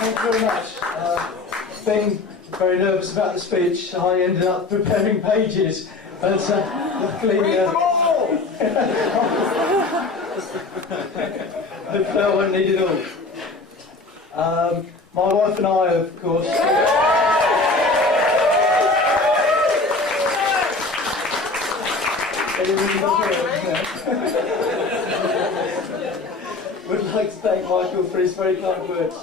Thank you very much. Being very nervous about the speech, I ended up preparing pages, but luckily... hopefully I won't need it all. My wife and I, of course... Would like to thank Michael for his very kind words.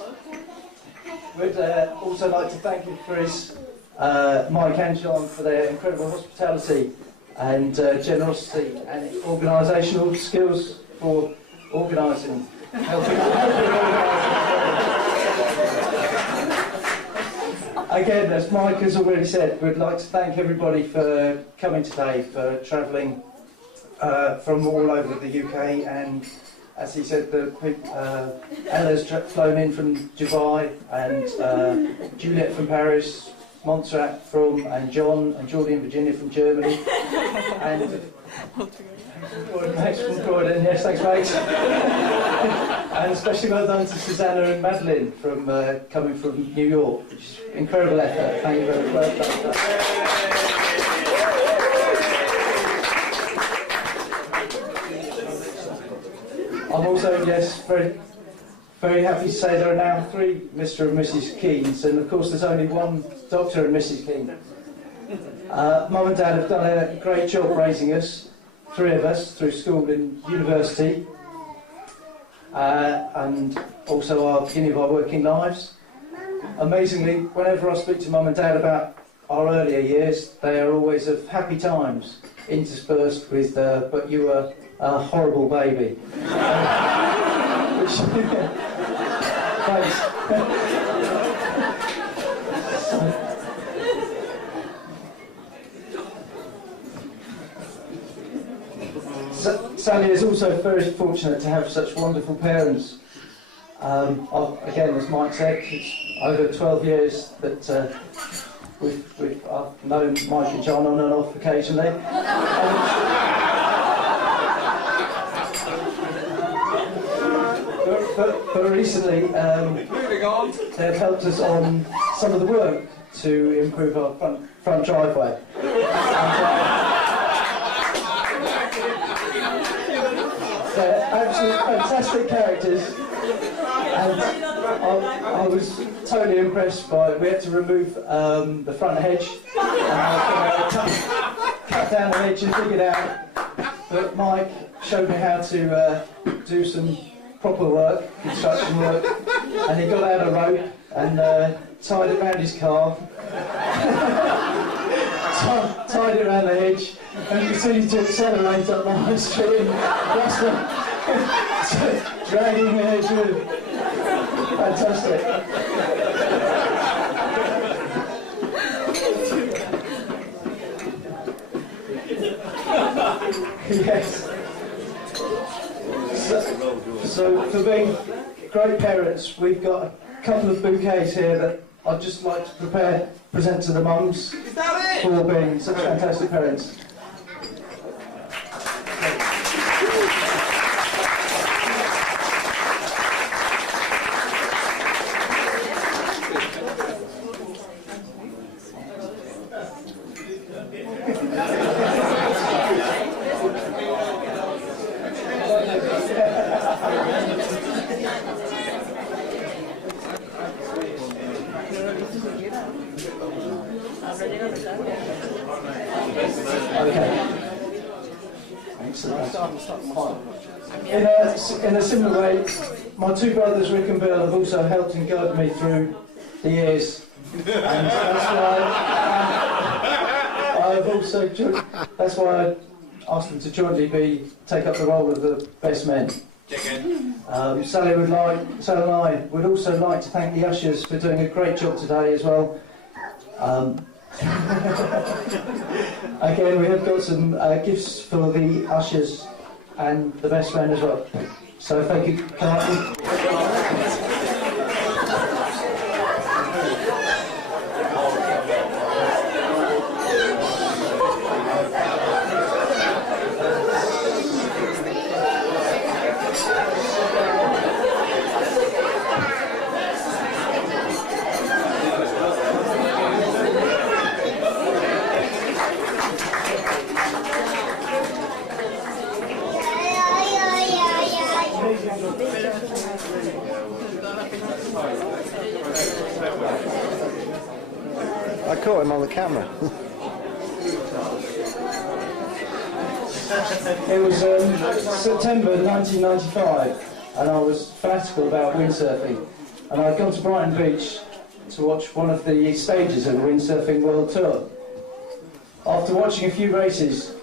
Would also like to thank him for his, Mike and John, for their incredible hospitality and generosity and organisational skills for organising, helping organise. Again, as Mike has already said, we'd like to thank everybody for coming today, for travelling from all over the UK, and as he said, Ella's flown in from Dubai, and Juliet from Paris, Montserrat and John and Geordie in Virginia from Germany, and Max from Croydon, yes, thanks Max. And especially well done to Susanna and Madeline from coming from New York, which is an incredible effort. Thank you very much. I'm also, yes, very, very happy to say there are now 3 Mr. and Mrs. Keenes, and of course there's only 1 Dr. and Mrs. Keene. Mum and Dad have done a great job raising us, 3 of us, through school and university, and also our beginning of our working lives. Amazingly, whenever I speak to Mum and Dad about our earlier years, they are always of happy times, interspersed with, but you were a horrible baby. Thanks. Sally is also very fortunate to have such wonderful parents. Again, as Mike said, it's over 12 years that I've known Mike and John on and off occasionally. But recently, they've helped us on some of the work to improve our front driveway. They're absolutely fantastic characters, and I was totally impressed by it. We had to remove the front hedge, and I was going to cut down the hedge and dig it out, but Mike showed me how to do some proper work, construction work, and he got out a rope and tied it around his car, tied it around the hedge, and proceeded to accelerate up the high street in Gloucester, dragging the hedge with him. Fantastic. Yes. So for being great parents, we've got a couple of bouquets here that I'd just like to present to the mums for being such fantastic parents. In a similar way, my 2 brothers, Rick and Bill, have also helped and guided me through the years, and that's why I asked them to jointly take up the role of the best men. Sally and I would also like to thank the ushers for doing a great job today as well. Again, we have got some gifts for the ushers and the best man as well. So thank you. caught him on the camera. It was September 1995, and I was fanatical about windsurfing. And I'd gone to Brighton Beach to watch one of the stages of the Windsurfing World Tour. After watching a few races,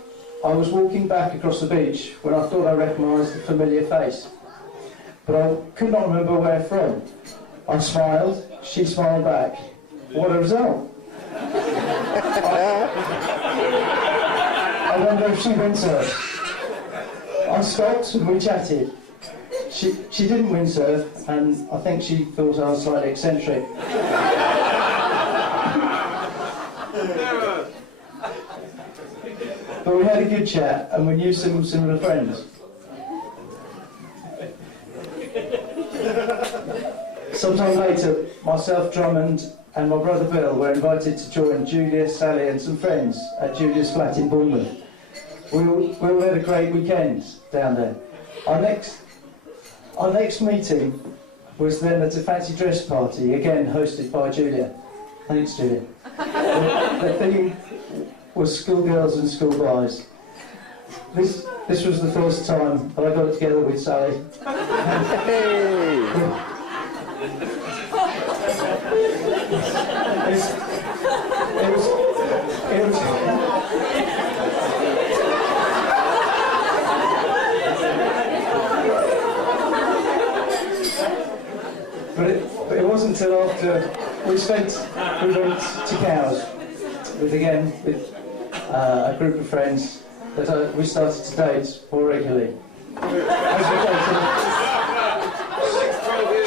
I was walking back across the beach when I thought I recognised a familiar face. But I could not remember where from. I smiled, she smiled back. What a result! I wonder if she windsurfed. I stopped and we chatted. She didn't windsurf, and I think she thought I was slightly eccentric. But we had a good chat, and we knew some similar friends. Sometime later, myself, Drummond, and my brother Bill were invited to join Julia, Sally and some friends at Julia's flat in Bournemouth. We all had a great weekend down there. Our next meeting was then at a fancy dress party, again hosted by Julia. Thanks, Julia. The theme was schoolgirls and schoolboys. This was the first time that I got together with Sally. But it wasn't until after we went to Cowes with a group of friends that we started to date more regularly.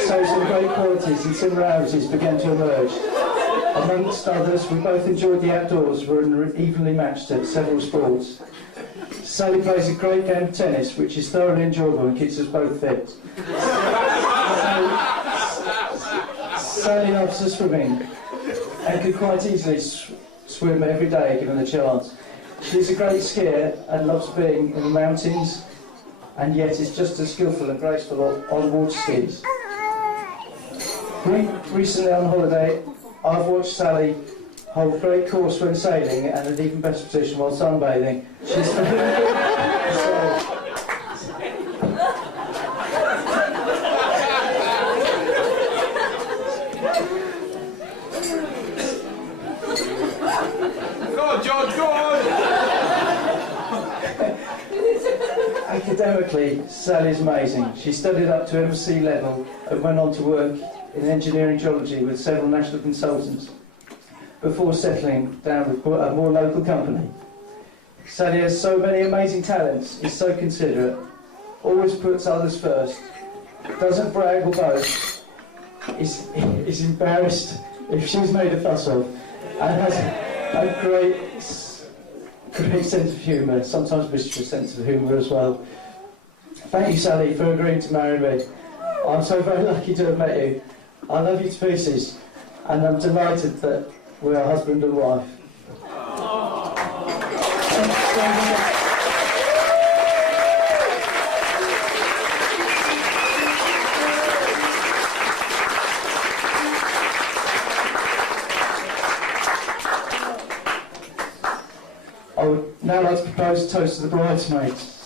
So some great qualities and similarities began to emerge. Amongst others, we both enjoyed the outdoors, were evenly matched at several sports. Sally plays a great game of tennis, which is thoroughly enjoyable and keeps us both fit. Sally loves her swimming and could quite easily swim every day given the chance. She's a great skier and loves being in the mountains, and yet is just as skillful and graceful on water skis. Recently on holiday, I've watched Sally hold a great course when sailing and an even better position while sunbathing. She's Academically, Sally's amazing. She studied up to MC level and went on to work in engineering geology with several national consultants before settling down with a more local company. Sally has so many amazing talents, is so considerate, always puts others first, doesn't brag or boast, is embarrassed if she's made a fuss of, and has a great sense of humour, sometimes mischievous sense of humour as well. Thank you, Sally, for agreeing to marry me. I'm so very lucky to have met you. I love you to pieces, and I'm delighted that we are husband and wife. I would now like to propose a toast to the bridesmaids.